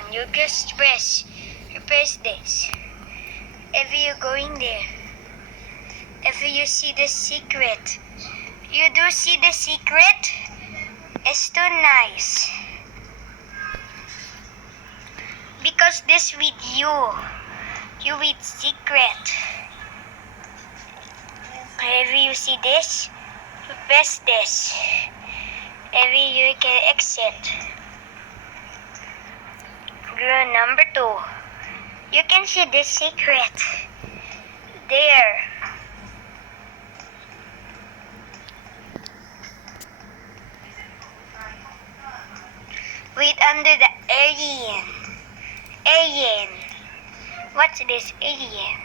one. You just press. You press this. If you go in there, if you see the secret, you do see the secret? It's too nice. Because this with you with secret. If you see this, you press this. If you can exit. Rule number 2. You can see the secret. There. Wait under the alien. Alien. What's this alien?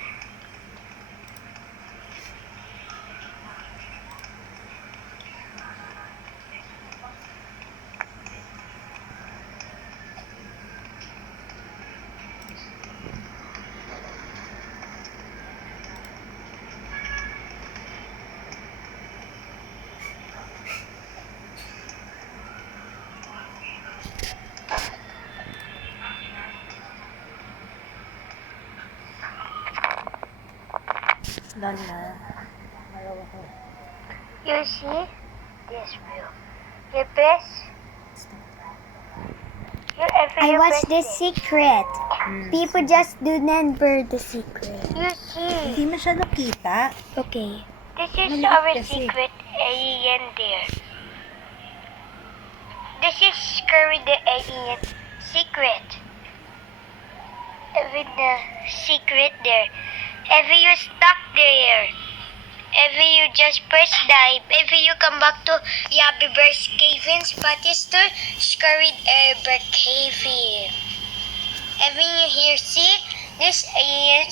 Done na. Malawa ko. You see this view. You press. I watched The Secret. People just do never The Secret. You see. Hindi masyado kita. Okay. This is Maliit our kasi. secret alien there. This is Scurry the alien secret. With the secret there. If you stuck there, if you just press dive, if you come back to Yabby Bear's Cave-In, Spatister, Scurried Airbear Cave-In. If you here see, this alien